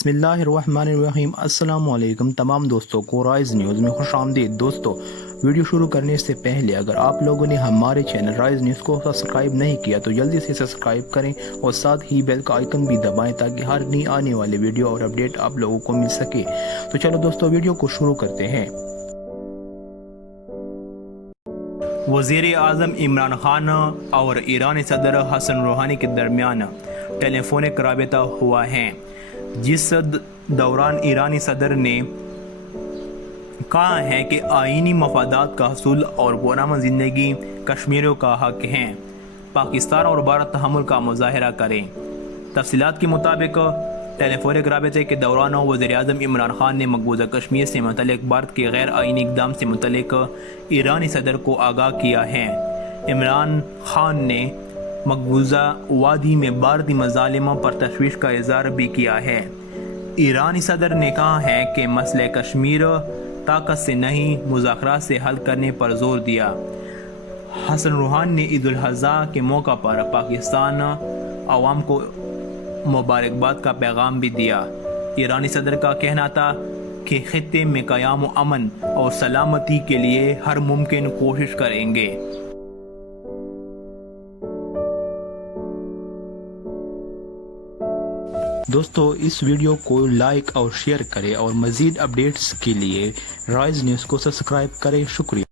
बिस्मिल्लाहिर्रहमानिर्रहीम। अस्सलामु अलैकुम तमाम दोस्तों को राइज न्यूज़ में खुश आमदीद। दोस्तों, वीडियो शुरू करने से पहले अगर आप लोगों ने हमारे चैनल राइज न्यूज़ को सब्सक्राइब नहीं किया तो जल्दी से सब्सक्राइब करें और साथ ही बेल का आइकन भी दबाएं ताकि हर नई आने वाले वीडियो और अपडेट आप लोगों को मिल सके। तो चलो दोस्तों, वीडियो को शुरू करते हैं। वज़ीर आज़म इमरान खान और ईरानी सदर हसन रूहानी के दरमियान टेलीफोनिक राबिता हुआ है, जिस दौरान ईरानी सदर ने कहा है कि आईनी मफादात का हसूल और पुरअमन ज़िंदगी कश्मीरियों का हक है। पाकिस्तान और भारत तहम्मुल का मुजाहरा करें। तफसीलात के मुताबिक टेलीफोनिक राबिते के दौरान वज़ीर आज़म इमरान खान ने मकबूजा कश्मीर से मुतल्लिक़ भारत के गैर आईनी इक़दाम से मुतल्लिक़ ईरानी सदर को आगाह किया है। इमरान खान ने मकबूजा वादी में भारतीय मज़ालिम पर तशवीश का इज़हार भी किया है। ईरानी सदर ने कहा है कि मसले कश्मीर ताकत से नहीं, मुज़ाकरात से हल करने पर जोर दिया। हसन रूहानी ने ईद उल अज़हा के मौका पर पाकिस्तान अवाम को मुबारकबाद का पैगाम भी दिया। ईरानी सदर का कहना था कि खित्ते में क़याम अमन और सलामती के लिए हर मुमकिन कोशिश करेंगे। दोस्तों, इस वीडियो को लाइक और शेयर करें और मज़ीद अपडेट्स के लिए राइज न्यूज़ को सब्सक्राइब करें। शुक्रिया।